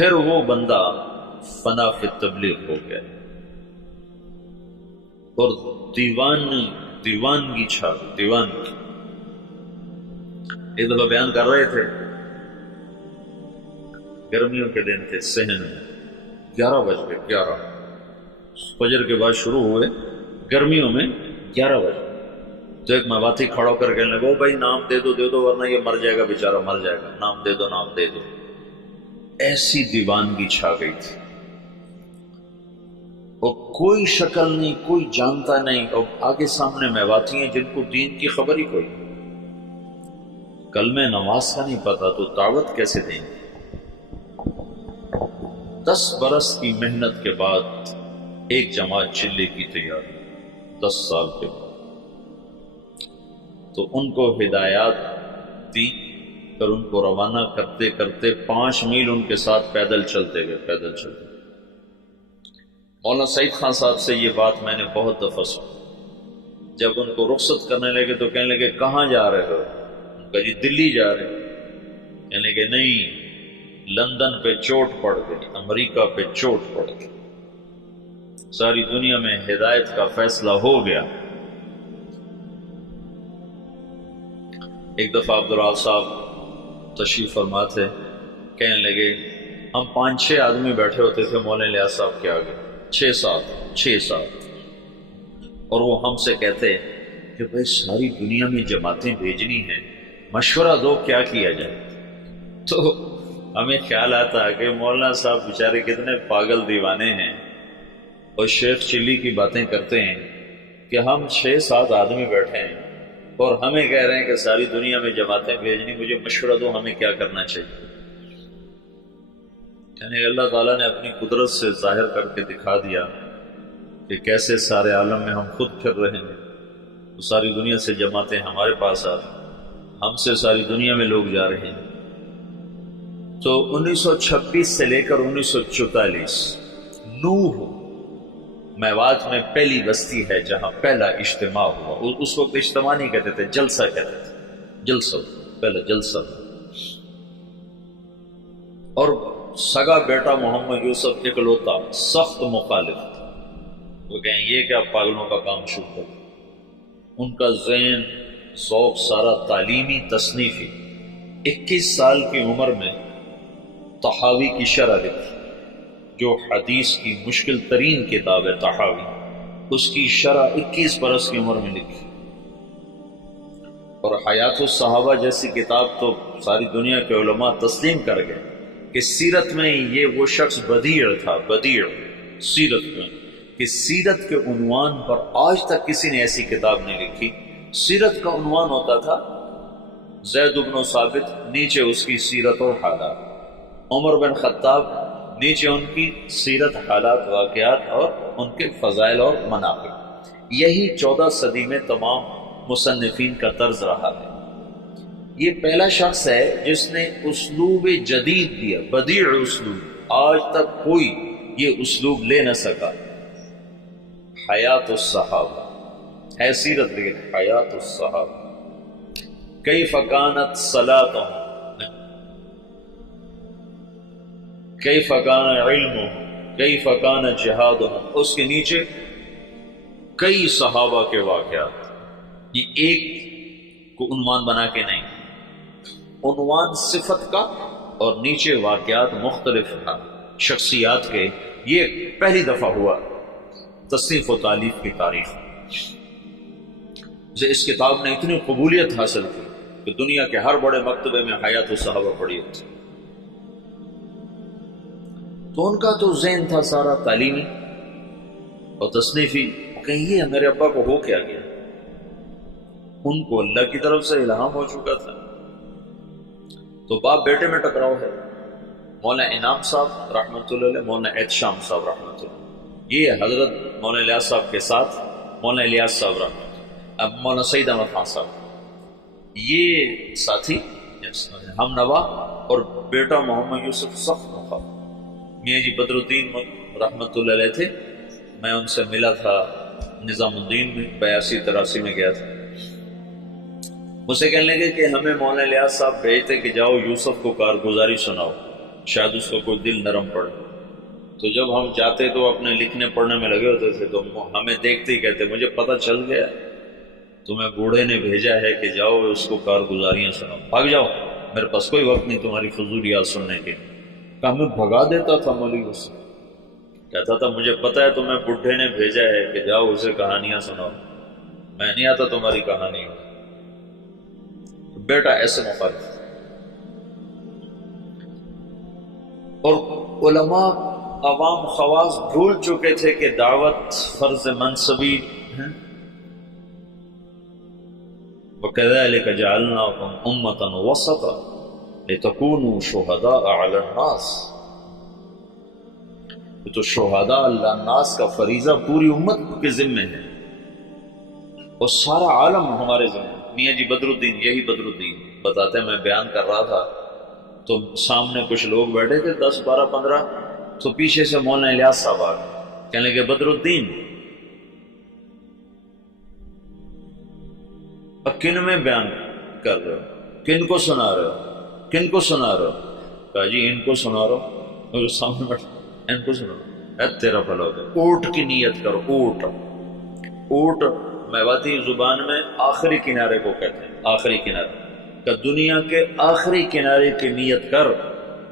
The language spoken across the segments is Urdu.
پھر وہ بندہ فنا فی تبلیغ ہو گیا اور دیوانگی چھا دیوانگی. ایک دفعہ بیان کر رہے تھے، گرمیوں کے دن تھے، صحن میں 11 بج گئے، 11 فجر کے بعد شروع ہوئے، گرمیوں میں 11 بجے. تو ایک مواتی کھڑا کر کے لگو بھائی نام دے دو ورنہ یہ مر جائے گا، بیچارہ مر جائے گا، نام دے دو. ایسی دیوانگی چھا گئی تھی اور کوئی شکل نہیں، کوئی جانتا نہیں. اور آگے سامنے میواتی ہیں جن کو دین کی خبر ہی کوئی، کلمہ نماز کا نہیں پتا تو دعوت کیسے دیں. 10 برس کی محنت کے بعد ایک جماعت چلے کی تیاری، 10 سال کے بعد. تو ان کو ہدایات دی اور ان کو روانہ کرتے کرتے 5 میل ان کے ساتھ پیدل چلتے گئے، پیدل چلتے. مولانا سعید خان صاحب سے یہ بات میں نے بہت دفعہ سنی. جب ان کو رخصت کرنے لگے تو کہنے لگے کہاں جا رہے ہو؟ ان کا جی دلی جا رہے. کہنے لگے نہیں، لندن پہ چوٹ پڑ گئی، امریکہ پہ چوٹ پڑ گئی، ساری دنیا میں ہدایت کا فیصلہ ہو گیا. ایک دفعہ عبدالرحال صاحب تشریف فرما تھے، کہنے لگے ہم 5-6 آدمی بیٹھے ہوتے تھے مولانا الیاس صاحب کے آگے، 6-7 اور وہ ہم سے کہتے کہ بھائی ساری دنیا میں جماعتیں بھیجنی ہیں، مشورہ دو کیا کیا جائے. تو ہمیں خیال آتا کہ مولانا صاحب بیچارے کتنے پاگل دیوانے ہیں اور شیخ چلی کی باتیں کرتے ہیں کہ ہم 6-7 آدمی بیٹھے ہیں اور ہمیں کہہ رہے ہیں کہ ساری دنیا میں جماعتیں بھیجنی، مجھے مشورہ دو ہمیں کیا کرنا چاہیے. یعنی اللہ تعالیٰ نے اپنی قدرت سے ظاہر کر کے دکھا دیا کہ کیسے سارے عالم میں ہم خود پھر رہے ہیں، تو ساری دنیا سے جماعتیں ہمارے پاس آ رہی، ہم سے ساری دنیا میں لوگ جا رہے ہیں. تو 1926 سے لے کر 1944 نوح میوات میں پہلی بستی ہے جہاں پہلا اجتماع ہوا. اس وقت اجتماع نہیں کہتے تھے، جلسہ کہتے تھے، جلسہ، پہلا جلسہ. اور سگا بیٹا محمد یوسف اکلوتا سخت مخالف تھا. وہ کہیں یہ کیا پاگلوں کا کام شروع کر. ان کا ذہن ذوق سارا تعلیمی تصنیفی. 21 سال کی عمر میں طحاوی کی شرح لکھی، جو حدیث کی مشکل ترین کتاب ہے طحاوی، اس کی شرح 21 برس کی عمر میں لکھی. اور حیات الصحابہ جیسی کتاب تو ساری دنیا کے علماء تسلیم کر گئے کہ سیرت میں یہ وہ شخص بدیع تھا، بدیع سیرت میں، کہ سیرت کے عنوان پر آج تک کسی نے ایسی کتاب نہیں لکھی. سیرت کا عنوان ہوتا تھا زید بن ثابت، نیچے اس کی سیرت اور حالات. عمر بن خطاب، نیچے ان کی سیرت، حالات، واقعات اور ان کے فضائل اور مناقب. یہی 14 صدی میں تمام مصنفین کا طرز رہا ہے. یہ پہلا شخص ہے جس نے اسلوب جدید دیا، بدیع اسلوب. آج تک کوئی یہ اسلوب لے نہ سکا. حیات الصحابہ ہے سیرت، لیکن حیات الصحابہ. کیف کانت صلاتهم، کیف کان علمهم، کیف کان جہادهم. اس کے نیچے کئی صحابہ کے واقعات. یہ ایک کو عنوان بنا کے نہیں، عنوان صفت کا اور نیچے واقعات مختلف شخصیات کے. یہ پہلی دفعہ ہوا تصنیف و تالیف کی تاریخ. اس کتاب نے اتنی قبولیت حاصل کی کہ دنیا کے ہر بڑے مکتبے میں حیات الصحابہ پڑھی ہوتی. تو ان کا تو ذہن تھا سارا تعلیمی اور تصنیفی. کہیں یہ میرے ابا کو ہو کیا گیا؟ ان کو اللہ کی طرف سے الہام ہو چکا تھا. تو باپ بیٹے میں ٹکراؤ ہے. مولانا انعام صاحب رحمۃ اللہ علیہ، مولانا احتشام صاحب رحمۃ اللہ، یہ حضرت مولانا الیاس صاحب کے ساتھ مولانا الیاس صاحب رحمۃ اللہ، اب مولانا سعید احمد خان صاحب، یہ ساتھی ہم نوا. اور بیٹا محمد یوسف سخت مخالف. میاں جی بدر الدین رحمۃ اللہ علیہ تھے، میں ان سے ملا تھا نظام الدین میں، 82-83 میں گیا تھا. مجھ سے کہنے لگے کہ ہمیں مولانا الیاس صاحب بھیجتے کہ جاؤ یوسف کو کارگزاری سناؤ. شاید اس کا کوئی دل نرم پڑے. تو جب ہم جاتے تو اپنے لکھنے پڑھنے میں لگے ہوتے تھے تو ہمیں دیکھتے ہی کہتے مجھے پتہ چل گیا تمہیں بوڑھے نے بھیجا ہے کہ جاؤ اس کو کارگزاریاں سناؤ، بھاگ جاؤ، میرے پاس کوئی وقت نہیں تمہاری فضولیات سننے کے. کہ ہمیں بھگا دیتا تھا مولوی سے، کہتا تھا مجھے پتہ ہے تمہیں بڈھے نے بھیجا ہے کہ جاؤ اسے کہانیاں سناؤ، میں نہیں آتا تمہاری کہانی. بیٹا ایسے مخالف. اور علماء عوام خواص بھول چکے تھے کہ دعوت فرض منصبی ہے. وَكَذَلِكَ جَعَلْنَاكُمْ أُمَّةً وَسَطًا لِتَكُونُوا شُهَدَاءَ عَلَى النَّاسِ. تو شہداء اللہ الناس کا فریضہ پوری امت کے ذمے ہے اور سارا عالم ہمارے ذمے. میاں جی بدر الدین، یہی بدر الدین بتاتے ہیں، میں بیان کر رہا تھا تو سامنے کچھ لوگ بیٹھے تھے 10 12 15، تو پیچھے سے مولانا الیاس صاحب آ گئے، کہنے لگے بدر الدین کن میں بیان کر رہے ہو، کن کو سنا رہے ہو، کن کو سنا رہے ہو؟ کہا جی ان کو سنا رہا ہوں. اور سامنے بیٹھے ان کو سنا رہا ہوں. تیرا بھلا ہو گیا. اونٹ کی نیت کرو. اونٹ، اونٹ میواتی زبان میں آخری کنارے کو کہتے ہیں، آخری کنارے. کہ دنیا کے آخری کنارے کی نیت کر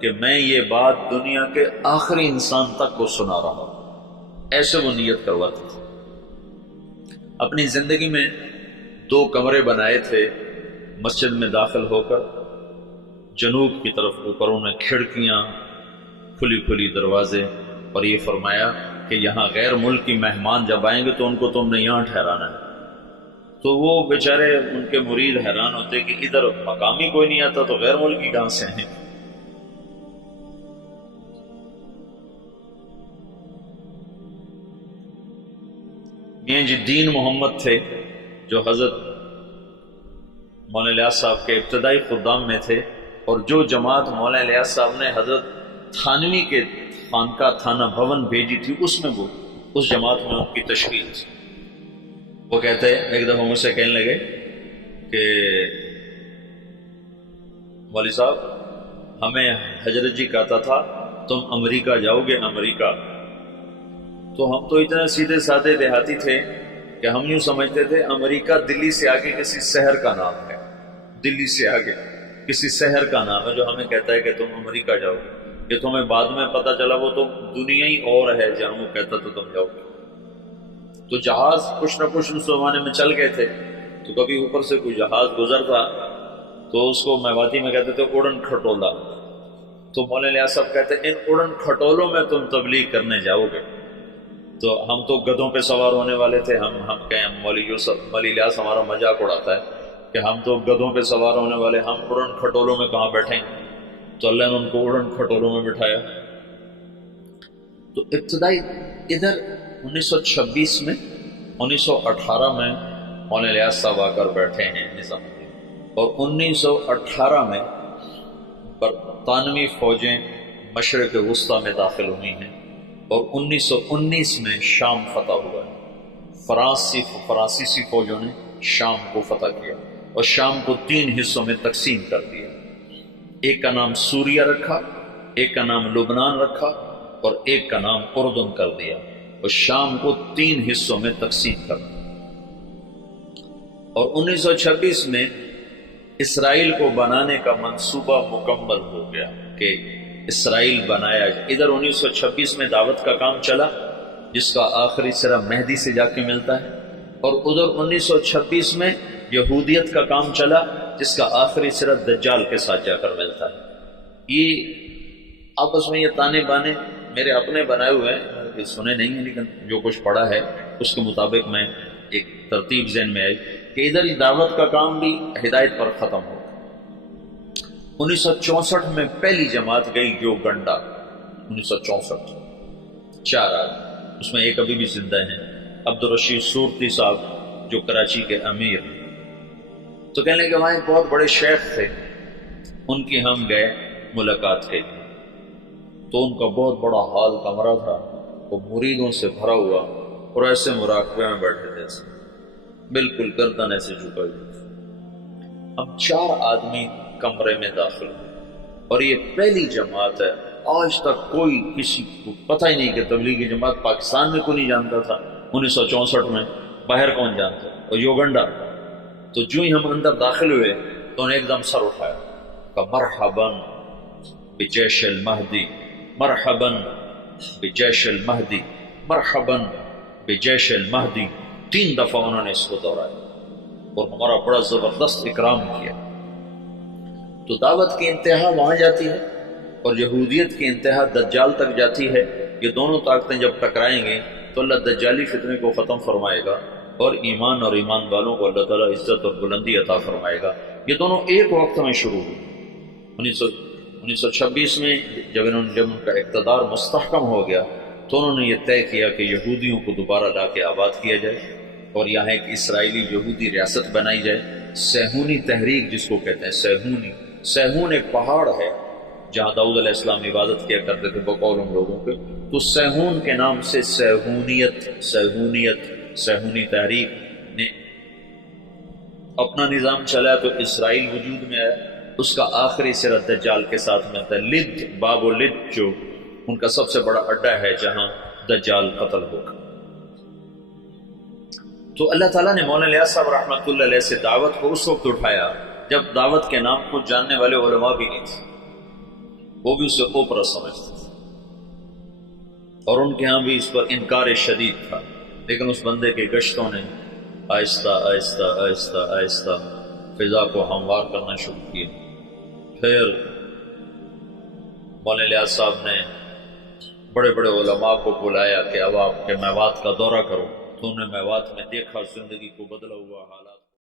کہ میں یہ بات دنیا کے آخری انسان تک کو سنا رہا ہوں. ایسے وہ نیت کرواتے تھے. اپنی زندگی میں 2 کمرے بنائے تھے مسجد میں داخل ہو کر، جنوب کی طرف اوپر انہیں کھڑکیاں، کھلی کھلی دروازے، اور یہ فرمایا کہ یہاں غیر ملکی مہمان جب آئیں گے تو ان کو تم نے یہاں ٹھہرانا ہے. تو وہ بیچارے ان کے مرید حیران ہوتے کہ ادھر مقامی کوئی نہیں آتا تو غیر ملکی کہاں سے ہیں. میاں جی دین محمد تھے جو حضرت مولانا الیاس صاحب کے ابتدائی خدام میں تھے، اور جو جماعت مولانا الیاس صاحب نے حضرت تھانوی کے خانقاہ تھانہ بھون بھیجی تھی اس میں وہ اس جماعت میں ان کی تشکیل تھی. وہ کہتے ہیں ایک دفعہ مجھ سے کہنے لگے کہ مولوی صاحب ہمیں حضرت جی کہتا تھا تم امریکہ جاؤ گے امریکہ. تو ہم تو اتنے سیدھے سادے دیہاتی تھے کہ ہم یوں سمجھتے تھے امریکہ دلی سے آگے کسی شہر کا نام ہے، دلی سے آگے کسی شہر کا نام ہے جو ہمیں کہتا ہے کہ تم امریکہ جاؤ گے. یہ تمہیں بعد میں پتہ چلا وہ تو دنیا ہی اور ہے جہاں وہ کہتا تو تم جاؤ گے. تو جہاز کچھ نہ کچھ اس زمانے میں چل گئے تھے، تو کبھی اوپر سے کوئی جہاز گزرتا تو اس کو میواتی میں کہتے تھے اڑن کھٹولا. تو مولانا الیاس صاحب کہتے ہیں ان اڑن کھٹولوں میں تم تبلیغ کرنے جاؤ گے. تو ہم تو گدھوں پہ سوار ہونے والے تھے. ہم کہیں مولوی یوسف مولوی الیاس ہمارا مذاق اڑاتا ہے کہ ہم تو گدھوں پہ سوار ہونے والے، ہم اڑن کھٹولوں میں کہاں بیٹھیں. تو اللہ نے ان کو اڑن کھٹولوں میں بٹھایا. تو ابتدائی ادھر 1926 میں 1918 میں مولانا الیاس صاحب آ کر بیٹھے ہیں نظام، اور 1918 میں برطانوی فوجیں مشرق وسطیٰ میں داخل ہوئی ہیں، اور 1919 میں شام فتح ہوا ہے. فرانسیسی فوجوں نے شام کو فتح کیا اور شام کو 3 حصوں میں تقسیم کر دیا. ایک کا نام سوریہ رکھا، ایک کا نام لبنان رکھا، اور ایک کا نام اردن کر دیا، اور شام کو 3 حصوں میں تقسیم کر دیا. اور 1926 میں اسرائیل کو بنانے کا منصوبہ مکمل ہو گیا کہ اسرائیل بنایا. ادھر 1926 میں دعوت کا کام چلا جس کا آخری سرا مہدی سے جا کے ملتا ہے، اور ادھر 1926 میں یہودیت کا کام چلا جس کا آخری سرا دجال کے ساتھ جا کر ملتا ہے. یہ آپس میں یہ تانے بانے میرے اپنے بنائے ہوئے ہیں، سنے نہیں ہیں، لیکن جو کچھ پڑھا ہے اس کے مطابق میں ایک ترتیب ذہن میں آئی کہ ادھر دعوت کا کام بھی ہدایت پر ختم ہو. 1964 میں پہلی جماعت گئی جو گنڈا، 1964 4 آدمی، اس میں ایک ابھی بھی زندہ ہیں، عبدالرشید صورتی صاحب جو کراچی کے امیر. تو کہنے کہ وہاں ایک بہت بڑے شیخ تھے، ان کی ہم گئے ملاقات کے، تو ان کا بہت بڑا ہال کمرہ تھا، وہ مریدوں سے بھرا ہوا، اور ایسے مراقبے میں بیٹھے تھے، ایسے بالکل گردن ایسے جھکائی. ہم 4 آدمی کمرے میں داخل ہوئے. اور یہ پہلی جماعت ہے، آج تک کوئی کسی کو پتہ ہی نہیں کہ تبلیغی جماعت پاکستان میں کوئی نہیں جانتا تھا 1964 میں، باہر کون جانتا، اور یوگنڈا۔ تو جو ہی ہم اندر داخل ہوئے تو انہیں ایک دم سر اٹھایا کہ مرحباً بجیش المہدی، مرحباً بجیش المہدی، مرحباً بجیش المہدی، 3 دفعہ انہوں نے اس کو دہرایا اور ہمارا بڑا زبردست اکرام کیا۔ تو دعوت کی انتہا وہاں جاتی ہے اور یہودیت کی انتہا دجال تک جاتی ہے۔ یہ دونوں طاقتیں جب ٹکرائیں گے تو اللہ دجالی فتنے کو ختم فرمائے گا اور ایمان اور ایمان والوں کو اللہ تعالیٰ عزت اور بلندی عطا فرمائے گا۔ یہ دونوں ایک وقت میں شروع ہوئی۔ 1926 میں جب ان کا اقتدار مستحکم ہو گیا تو انہوں نے یہ طے کیا کہ یہودیوں کو دوبارہ لا کے آباد کیا جائے اور یہاں ایک اسرائیلی یہودی ریاست بنائی جائے۔ سیہونی تحریک جس کو کہتے ہیں، سیہون ایک پہاڑ ہے جہاں داؤد علیہ السلام عبادت کیا کرتے تھے بقول ان لوگوں کے، تو سیہون کے نام سے سیہونی تحریک نے اپنا نظام چلایا تو اسرائیل وجود میں آیا۔ اس کا آخری سرا دجال کے ساتھ ملتا ہے، لد، باب و لد جو ان کا سب سے بڑا اڈا ہے جہاں دجال قتل ہوگا۔ تو اللہ تعالیٰ نے مولانا الیاس صاحب رحمۃ اللہ علیہ سے دعوت کو اس وقت اٹھایا جب دعوت کے نام کو جاننے والے علماء بھی نہیں تھے، وہ بھی اسے اوپرا سمجھتے تھے اور ان کے ہاں بھی اس پر انکار شدید تھا، لیکن اس بندے کے گشتوں نے آہستہ آہستہ آہستہ آہستہ فضا کو ہموار کرنا شروع کیا۔ پھر مولانا الیاس صاحب نے بڑے بڑے علماء کو بلایا کہ اب آپ کے میوات کا دورہ کرو، تو انہوں نے میوات میں دیکھا زندگی کو بدلا ہوا حالات۔